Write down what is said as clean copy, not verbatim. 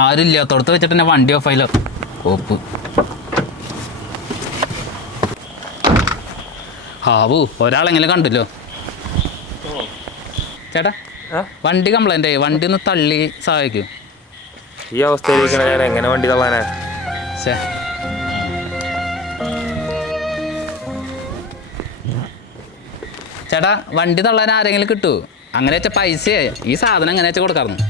ആരില്ലാത്തോടത്ത് വെച്ചിട്ട് തന്നെ വണ്ടി ഓഫായില്ലോ കോപ്പ്. ഹാവു ഒരാളെങ്ങനെ കണ്ടല്ലോ. ചേട്ടാ വണ്ടി കംപ്ലൈൻ്റ് ആയി, വണ്ടി ഒന്ന് തള്ളി സഹായിക്കൂ. ഈ അവസ്ഥയിലിരിക്കണ ഞാൻ എങ്ങനെ വണ്ടി തള്ളാനാ? ചേട്ടാ വണ്ടി തള്ളാൻ ആരെങ്കിലും കിട്ടുമോ? അങ്ങനെ വെച്ചാൽ പൈസ ഈ സാധനം എങ്ങനെ വെച്ചാൽ കൊടുക്കാറുണ്ട്.